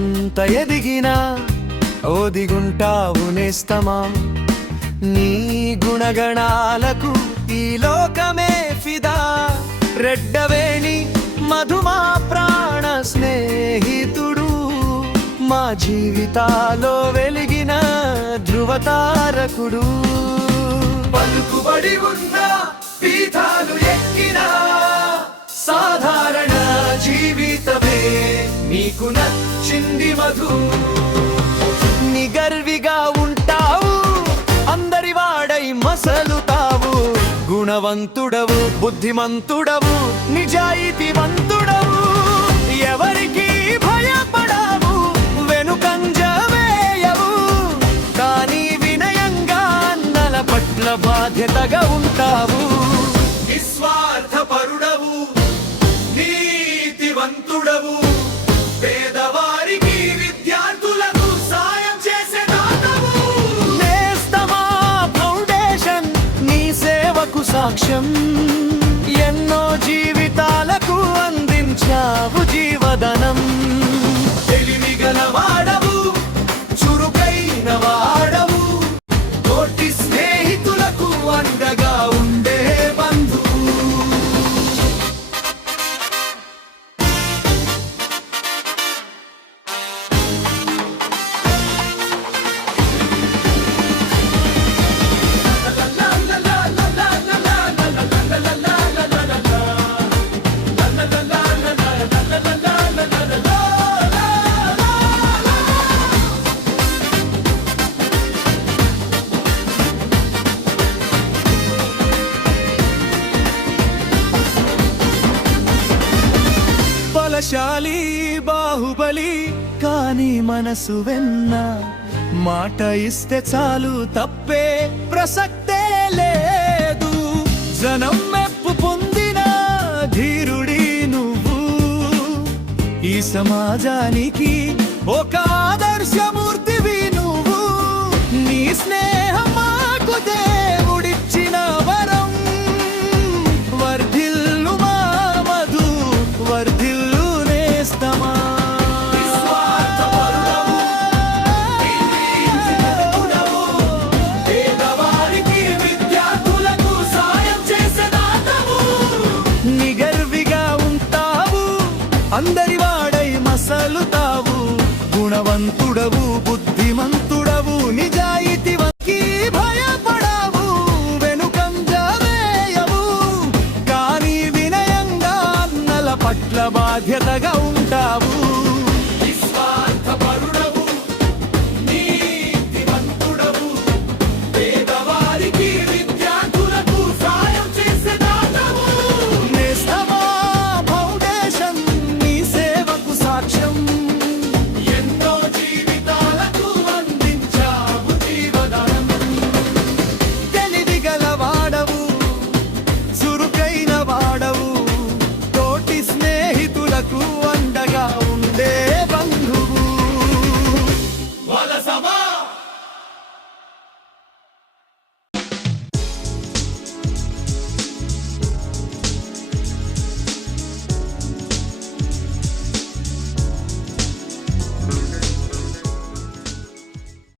ఎంత ఎదిగినా ఓదిగుంటావు నేస్తమా. నీ గుణగణాలకు ఈ లోకమే ఫిదా. రెడ్డవేణి మధుమా ప్రాణ స్నేహితుడు, మా జీవితాలో వెలిగిన ధృవతారకుడు. పలుకుబడి ఉన్న పీఠాలు ఎక్కిన సాధారణ జీవితమే నీకు నచ్చింది మధు. నిగర్విగా ఉంటావు, అందరి వాడై మసలుతావు. గుణవంతుడవు, బుద్ధిమంతుడవు, నిజాయితీవంతుడవు. ఎవరికి భయపడవు, వెనుకంజ వేయవు. కానీ వినయంగా అన్నల పట్ల బాధ్యతగా ఉంటావు. నిస్వార్థపరుడవు, నీతివంతుడవు, పేదవారికి విద్యార్థులకు సాయం చేసే దాతవు. నేస్తమా ఫౌండేషన్ నీ సేవకు సాక్ష్యం. ఎన్నో జీవితాలకు అందించావు జీవదనం. తెలివిగల వాడవు, చురుకైన వాడవు, తోటి స్నేహితులకు అండగా ఉండే బంధువు. బలశాలి బాహుబలి కాని మనసు వెన్న. మాట ఇస్తే చాలు తప్పే ప్రసక్తే లేదు. జనం మెప్పు పొందిన ధీరుడి నువ్వు. ఈ సమాజానికి ఒక ఆదర్శమూర్తివి నువ్వు. నీ స్నేహం మాకు దేవుడిచ్చిన వరం. వర్ధిల్లు మా మధు, వర్ధిల్లు నేస్తమా. నిగర్విగా ఉంటావు, అందరి వాడై మసలుతావు. గుణవంతుడవు, బుద్ధిమంతుడవు, నిజాయితీకి భయపడవు. వెనుకంజ వేయవు, కానీ వినయంగా అన్నల పట్ల బాధ్యతగా ఉంటావు.